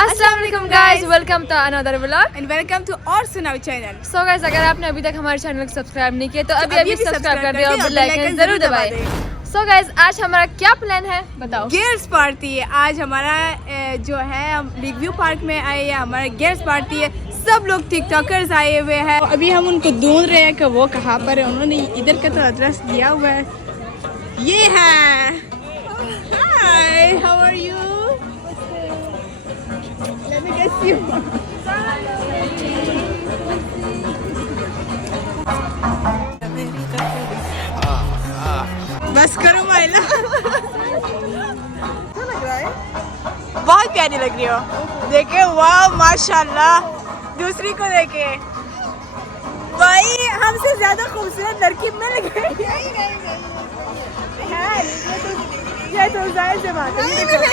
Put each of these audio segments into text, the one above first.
Assalamualaikum guys, welcome to another vlog and welcome to और सुनाओ channel. So guys, अगर आपने अभी तक हमारे चैनल को सब्सक्राइब नहीं किया तो अभी सब्सक्राइब कर दिया और बेल आइकन जरूर दबाएं। So guys, आज हमारा क्या प्लान है बताओ। गर्ल्स पार्टी है आज हमारा जो है, हम रिव्यू पार्क में आए हैं, हमारा गर्ल्स पार्टी है। सब लोग टिकटॉकर्स आए हुए हैं। अभी हम उनको ढूंढ रहे हैं कि वो कहाँ पर है। उन्होंने इधर का तो एड्रेस दिया हुआ है। ये है। Hi, how are you? Let me guess you. बस करो माइला। बहुत प्यारी लग रही हो। देखे, वाह माशाल्लाह। दूसरी को देखे, भाई हमसे ज्यादा खूबसूरत लड़की मिल गई। ये तो जाहिर सी बात है,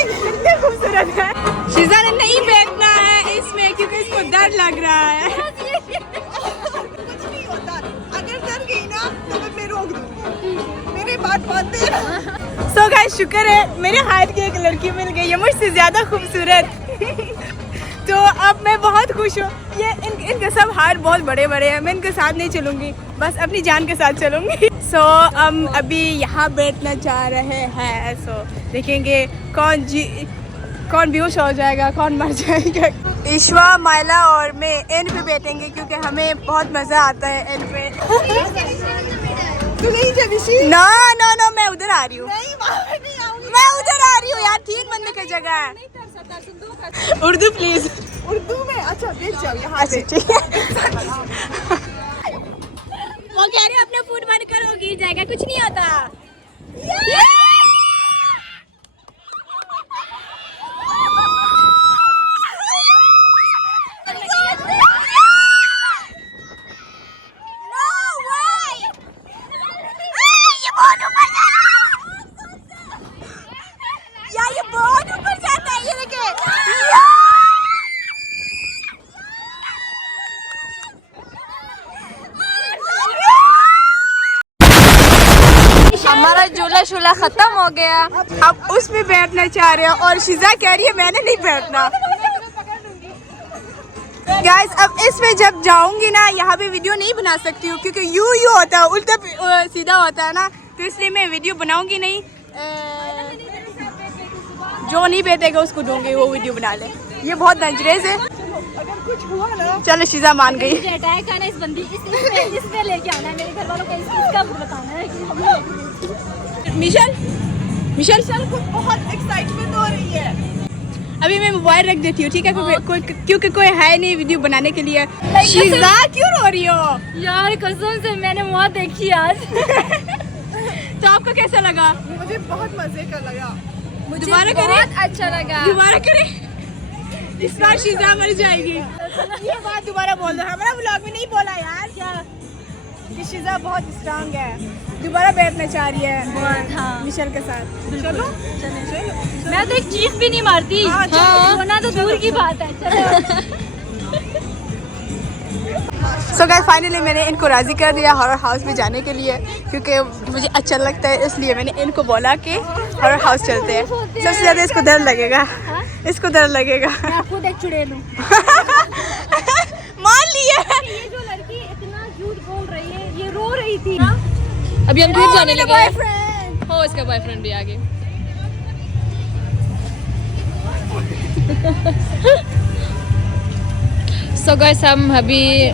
कितनी खूबसूरत है। शीजा ने नहीं बैठना है इसमें क्योंकि इसको डर लग रहा है। कुछ नहीं होता, अगर डर गई ना तो मैं रोक दूंगी, मेरी बात मानते हैं। सो गाइस, शुक्र है मेरे हाथ की एक लड़की मिल गई है मुझसे ज्यादा खूबसूरत। तो अब मैं बहुत खुश हूँ। ये इनके सब हाथ बहुत बड़े बड़े हैं। मैं इनके साथ नहीं चलूँगी, बस अपनी जान के साथ चलूँगी। सो हम अभी यहाँ बैठना चाह रहे हैं। सो देखेंगे कौन बेहोश हो जाएगा, कौन मर जाएगा। ईश्वा, माइला और मैं एंड पे बैठेंगे क्योंकि हमें बहुत मज़ा आता है एंड पे। तू नहीं जब ना ना ना, मैं उधर आ रही हूँ। नहीं, वहाँ नहीं आऊंगी। मैं उधर आ रही हूँ यार, ठीक बनने की जगह है। उर्दू प्लीज। उर्दू में अच्छा देख जाओ यहाँ पे। ठीक है। वो कह रहे अपने फूड बंद करोगी, जाएगा कुछ नहीं होता। हमारा झूला शूला खत्म हो गया, अब उसमें बैठना चाह रहे हैं और शिजा कह रही है मैंने नहीं बैठना। गाइस, अब इसमें जब जाऊंगी ना, यहाँ पे वीडियो नहीं बना सकती हूँ क्योंकि यू होता है, उल्टा सीधा होता है ना, तो इसलिए मैं वीडियो बनाऊंगी नहीं। जो नहीं बैठेगा उसको दूंगी वो वीडियो बना ले। ये बहुत डेंजरस है। अगर कुछ हुआ ना, चलो शिजा मान गई। अटैक आना इस बंदी इसमें लेके आना है, मेरे घर वालों को इसका बताना है कि मिशेल को बहुत एक्साइटमेंट हो रही है। अभी मैं मोबाइल रख देती हूँ, ठीक है, क्योंकि कोई है नहीं वीडियो बनाने के लिए। शिजा क्यों रो रही हो यार? कसम से मैंने वहाँ देखी आज। तो आपको कैसा लगा? मुझे बहुत मजे का लगा। दोबारा करें? बहुत अच्छा लगा। दोबारा करें? इस बार शिजा मर जाएगी। ये बात दोबारा बोल दो, हमारा व्लॉग में नहीं बोला यार। क्या कि शिजा बहुत स्ट्रांग है, दोबारा बैठना चाह रही है। हाँ। मिशेल के साथ। चलो मैं तो एक चीज भी नहीं मारती। होना तो दूर की बात है। चलो। सो गाइस, फाइनली मैंने इनको राज़ी कर दिया हॉरर हाउस में जाने के लिए क्योंकि मुझे अच्छा लगता है, इसलिए मैंने इनको बोला कि हॉरर हाउस चलते हैं। सबसे ज़्यादा इसको डर लगेगा, इसको डर लगेगा। मैं खुद एक चुड़ैल हूँ। मान लिया। ये जो लड़की इतना झूठ बोल रही है, ये रो रही थी। अभी हम फिर जाने लगे। बॉयफ्रेंड। हो, इसका बॉयफ्रेंड भी आ गया। सो गाइस, हम अभी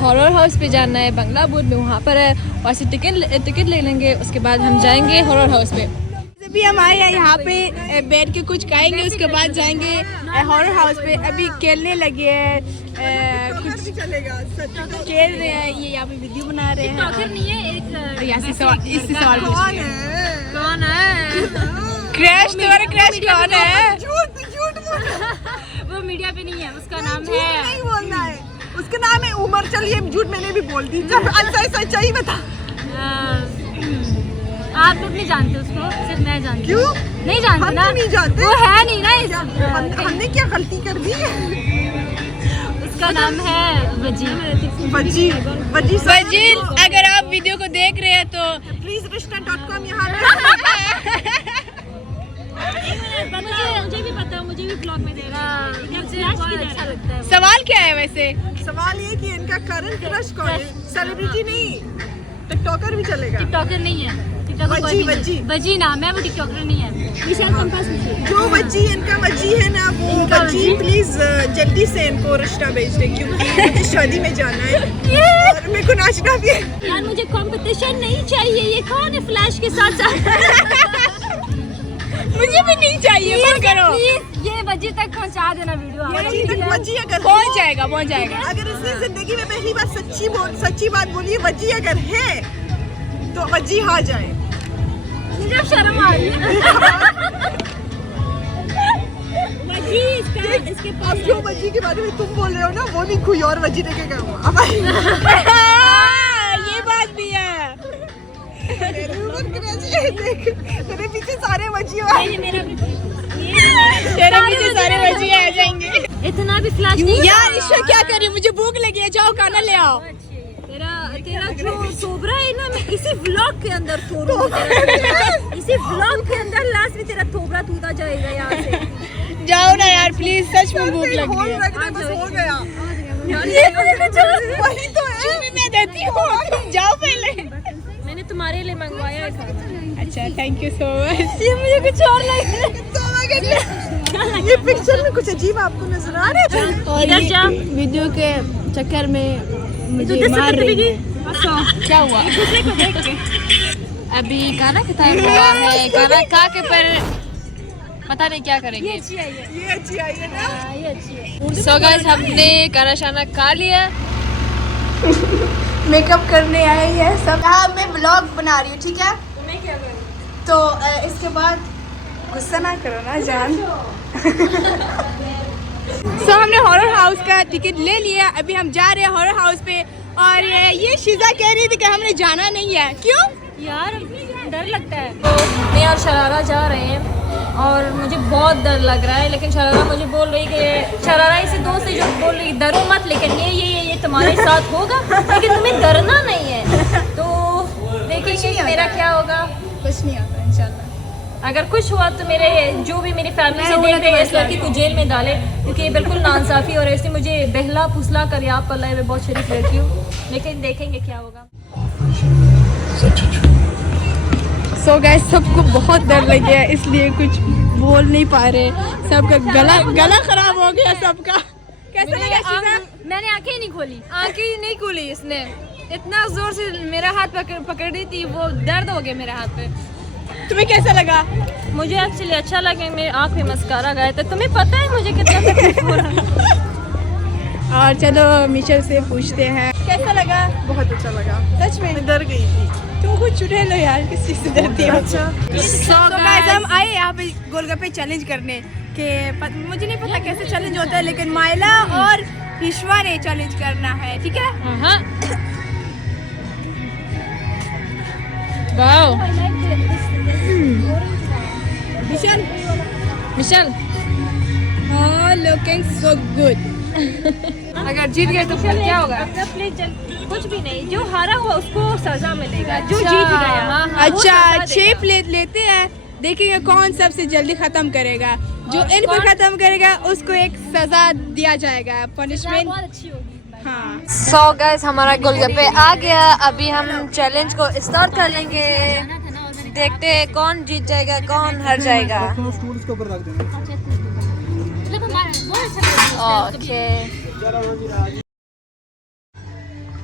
हॉरर हाउस पे जाना है, बंगलाबुर में, वहाँ पर है। वहाँ से टिकट ले लेंगे, उसके बाद हम जाएंगे हॉरर हाउस पे। अभी हम आए हैं यहाँ पे बैठ के कुछ खाएंगे, उसके बाद जाएंगे हॉरर हाउस पे। अभी खेलने लगे हैं, कुछ चलेगा। खेल रहे हैं, ये यहाँ पे वीडियो बना रहे हैं। आखिर नहीं है एक यहाँ से सवाल पूछ रही है। कौन है? क्रैश, तुम्हारा क्रैश कौन है? झूठ वो मीडिया पे नहीं है, उसका नाम नहीं है। बोलना है, उसका नाम है उमर। चलिए, झूठ मैंने भी बोल दी। जब सच्चाई बता। आप लोग नहीं जानते उसको, सिर्फ मैं जानती हूँ। क्यों नहीं जानते हम ना? तो नहीं जानते। वो है नहीं ना इस हमने क्या गलती कर दी है? उसका नाम है वजीर। वजीर, अगर आप वीडियो को देख रहे हैं तो प्लीज रिश्ता.com यहाँ पे। मुझे भी पता, मुझे भी ब्लॉग में देगा। अच्छा लगता है। सवाल क्या है वैसे? सवाल ये कि इनका करंट क्रश कौन है? सेलिब्रिटी नहीं, टिकटॉकर भी चलेगा। टिकटॉकर नहीं है, टिकटॉकर कोई वज्जी, भी नहीं। वज्जी। वज्जी नाम है, वो टिकटॉकर नहीं है। विशाल कंपास पूछिए। जो वज्जी इनका वज्जी है ना, वो इनका वज्जी वज्जी? प्लीज जल्दी से इनको रिश्ता भेज दे, क्योंकि मुझे शादी में जाना है और मेरे को नाचना भी है। यार मुझे कंपटीशन नहीं चाहिए। ये कौन है फ्लैश के साथ मुझे भी नहीं चाहिए, बंद करो। प्लीज ये वज्जी तक पहुंचा देना वीडियो। वज्जी तक वज्जी अगर पहुंच जाएगा, पहुंच जाएगा। अगर इसने जिंदगी में पहली बार सच्ची बात बोली है, वज्जी अगर है तो वज्जी हार जाए। मुझे शर्म आ रही है। वज्जी इसके पास अब जो वज्जी के बारे में तुम बोल रहे हो ना, वो भी कोई और वज्जी देखेगा वो। अब ये बात भी है। देख, तेरे पीछे सारे वज्जी ये मेरा तेरे पीछे सारे वजी आ जाएंगे। इतना भी फ्लैश नहीं यार ईश्वर क्या कर रही, मुझे भूख लगी है, जाओ खाना ले आओ। तेरा जो सोबरा है ना, मैं इसी व्लॉग के अंदर छोड़ूंगी। इसी व्लॉग के अंदर लास्ट में तेरा थोबरा टूटा जाएगा यहाँ से। जाओ ना यार प्लीज, सच में भूख लगी होल है। रख दे, बस हो गया। वही तो है, मैं देती हूँ, जाओ पहले। मैंने तुम्हारे लिए मंगवाया है खाना। अच्छा थैंक यू सो मच। ये मुझे कुछ और लग रहा है। ये पिक्चर में कुछ अजीब आपको नजर आ रहा है? इधर जा। वीडियो के चक्कर में मुझे मार रही है। क्या हुआ? अभी गाना का टाइम हुआ है, गाना गा के पर पता नहीं क्या करेंगे। ये अच्छी आई है ना? ये अच्छी है। सो गाइस हमने खाना शाना खा लिया, मेकअप करने आए हैं सब। हाँ मैं व्लॉग बना रही हूँ, ठीक है? तो इसके बाद गुस्सा ना करो ना जान। सो हमने हॉरर हाउस का टिकट ले लिया, अभी हम जा रहे हैं हॉरर हाउस पे। और ये शीजा कह रही थी कि हमने जाना नहीं है, क्यों? यार डर लगता है। तो मैं और शरारा जा रहे हैं और मुझे बहुत डर लग रहा है, लेकिन शरारा मुझे बोल रही कि शरारा इसी दोस्त से जो बोल रही डरो मत, लेकिन ये तुम्हारे साथ होगा, लेकिन तुम्हें डरना नहीं है। तो देखेंगे कि मेरा क्या होगा। कुछ नहीं होता इंशाल्लाह। अगर कुछ हुआ तो मेरे जो भी मेरी फैमिली से देख रहे हैं इस लड़की को जेल में डाले, क्योंकि ये बिल्कुल नाइंसाफी और ऐसे मुझे बहला फुसला कर यहाँ पर लाए। मैं बहुत शरीफ लड़की हूँ, लेकिन देखेंगे क्या होगा। सो गाइस सबको बहुत डर लग गया, इसलिए कुछ बोल नहीं पा रहे। सबका गला खराब हो गया सबका। कैसा लगा शीजा? मैंने आंखें ही नहीं खोली। आंखें ही नहीं खुली इसने, इतना जोर से मेरा हाथ पकड़ रही थी, वो दर्द हो गया मेरे हाथ पे। तुम्हें कैसा लगा? मुझे एक्चुअली अच्छा लगा, मेरी आँख में मस्कारा गया था। तुम्हें पता है मुझे कितना तकलीफ हो रहा है। और चलो मिशेल से पूछते हैं कैसा लगा। बहुत अच्छा लगा, सच में मैं डर गई थी। तुम कुछ चुड़े लो यार, किस चीज से डरती हो? अच्छा हम आए यहाँ पे गोलगप्पे चैलेंज करने के। मुझे नहीं पता कैसे चैलेंज होता है, लेकिन माइला और विश्वा ने चैलेंज करना है, ठीक है? हाँ wow Michelle Michelle looking so good. अगर जीत गए तो फिर क्या होगा? अपना प्लेट कुछ भी नहीं, जो हारा हुआ उसको सजा मिलेगा, जो अच्छा, जीत गया हाँ, वो अच्छा सजा 6 देगा। प्लेट लेते हैं, देखेंगे कौन सबसे जल्दी खत्म करेगा। जो इन पर खत्म करेगा उसको एक सजा दिया जाएगा, सजा पनिशमेंट। बहुत अच्छी होगी। हाँ सो गाइस हमारा गोलगप्पे आ गया, अभी हम चैलेंज को स्टार्ट कर लेंगे। देखते हैं कौन जीत जाएगा कौन हार जाएगा। ओके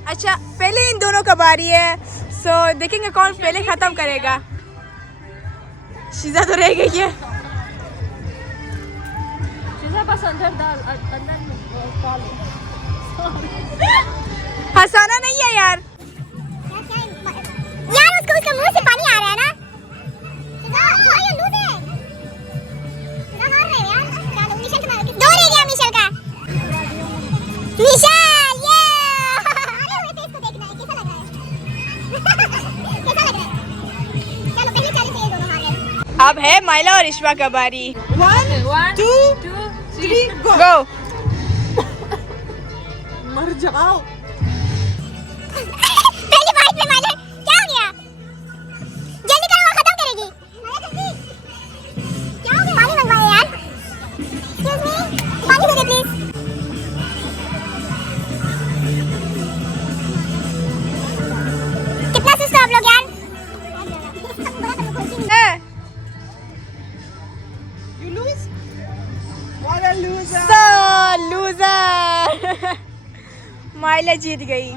अच्छा पहले इन दोनों का बारी है, सो देखेंगे कौन पहले खत्म करेगा। शीजा तो रह गई है। सजा बस अंदर डाल, अंदर डाल। हंसाना नहीं है यार। उसका मुंह से पानी आ रहा है ना। छोड़िए लूज है। मार रहे यार। चलो मिशेल का दो रह गया मिशेल का। मिशेल ये। अरे वो फेस को देखना है कैसा लग रहा है। कैसा लग रहा है? चलो पहले चैलेंज ये दोनों हार गए। अब है माइला और ईश्वा का बारी। 1 2 3 गो। गो। मर जाओ। पहली बाइट में माइला क्या हो गया? जल्दी करो वो खत्म करेगी। क्या हो गया? पानी मंगवाओ यार। एक्सक्यूज मी, पानी दे दे प्लीज। माइला जीत गई।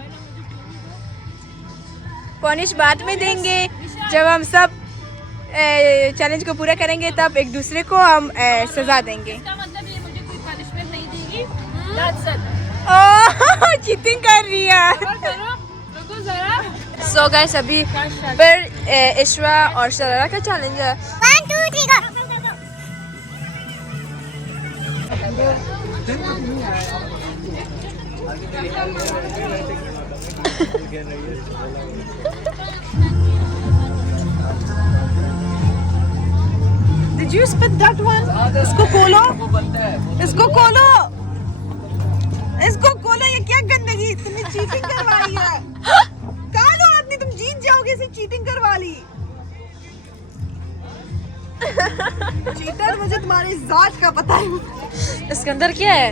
पनिश बाद में देंगे जब हम सब चैलेंज को पूरा करेंगे, तब एक दूसरे को हम सजा देंगे। इसका मतलब ये मुझे कोई पनिशमेंट नहीं देगी। That's it. चीटिंग कर रही है। रुको जरा। सो गाइस अभी फिर इश्वा और शरारा का चैलेंज है। 1 2 3 go। Did you spit that one? इसको खोलो, इसको खोलो, इसको खोलो। ये क्या गंदगी, तुमने चीटिंग करवाई है। कालो आदमी, तुम जीत जाओगे, इसे चीटिंग करवा ली। चीटर, मुझे तुम्हारी जात का पता है। इसके अंदर क्या है?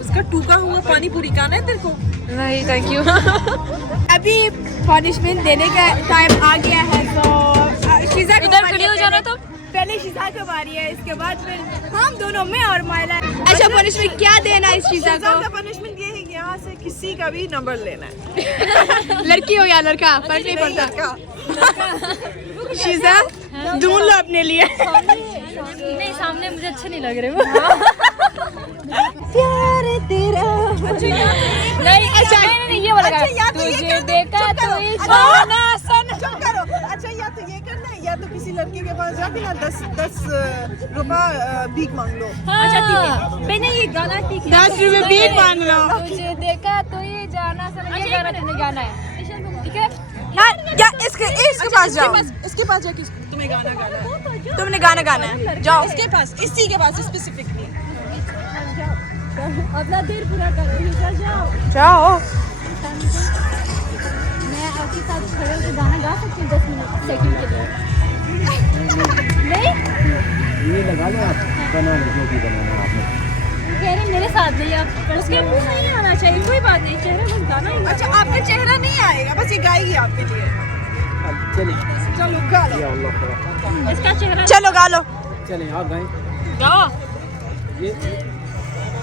उसका टूका हुआ पानी पूरी खाना है तेरे को? नहीं थैंक यू। अभी पनिशमेंट देने का टाइम आ गया है, तो शीजा को इधर खड़ी हो जाना तुम। पहले शीजा की बारी है, इसके बाद फिर हम दोनों में और माइला। अच्छा पनिशमेंट क्या देना है इस शीजा को? का पनिशमेंट ये है कि यहाँ से किसी का भी नंबर लेना है। लड़की हो या लड़का फर्क नहीं पड़ता। शीजा ढूंढ लो अपने लिए। नहीं, सामने मुझे अच्छे नहीं लग रहे वो। प्यार तेरा। नहीं, अच्छा नहीं, ये वाला अच्छा, या तो ये तुझे कर दो, देखा चुप करो। तो ये अच्छा, जाना सन। चुप करो। अच्छा, या तो ये करना है, या तो किसी लड़के के पास जाके ना 10 रुपए भीख मांग लो। अच्छा ठीक है, मैंने ये गाना ठीक है। 10 रुपए भीख मांग लो। तुझे देखा तो ये जाना सन, ये गाना तुमने गाना है, ठीक है? हाँ, या इसके पास जाओ। इसके पास जाके तुम्हें गाना गाना है। तुमने गाना गाना है, जाओ। इसके पास, इसी के पास स्पेसिफिकली। अपना दिल पूरा करो, जाओ। जाओ। मैं आपके साथ खड़े होकर गाना गा सकती हूँ 10 मिनट सेकंड के लिए। नहीं ये लगा लो आप, बनाना जो भी बनाना आपने। कह रहे मेरे साथ नहीं, आप उसके मुंह नहीं आना चाहिए, कोई बात नहीं, चेहरे बस गाना ही। अच्छा, आपका चेहरा नहीं आएगा, बस ये गाएगी आपके लिए। चलिए चलो गा लो। या अल्लाह ताला। इसका चेहरा चलो गा लो। चलिए आप गाएं। गाओ। ये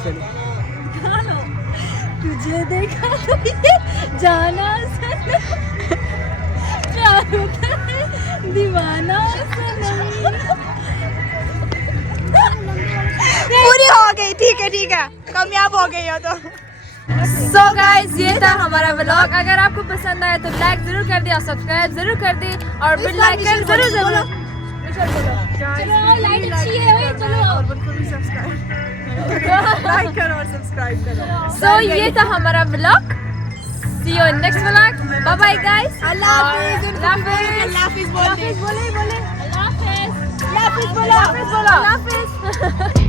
चलिए। तुझे देखा तो ये जाना सनम, प्यार होता है दीवाना सनम। पूरी हो गई, ठीक है कामयाब हो गई हो तो। सो गाइस ये था हमारा व्लॉग। अगर आपको पसंद आया तो लाइक जरूर कर दिया, सब्सक्राइब जरूर कर दी और बेल आइकन जरूर चलो लाइट अच्छी है, चलो और बिल्कुल भी सब्सक्राइब लाइक करो और सब्सक्राइब करो। सो ये था हमारा vlog. See you in next vlog. Bye bye guys. Allah हाफिज। अल्लाह हाफिज। बोले अल्लाह हाफिज। अल्लाह हाफिज बोलो। अल्लाह हाफिज।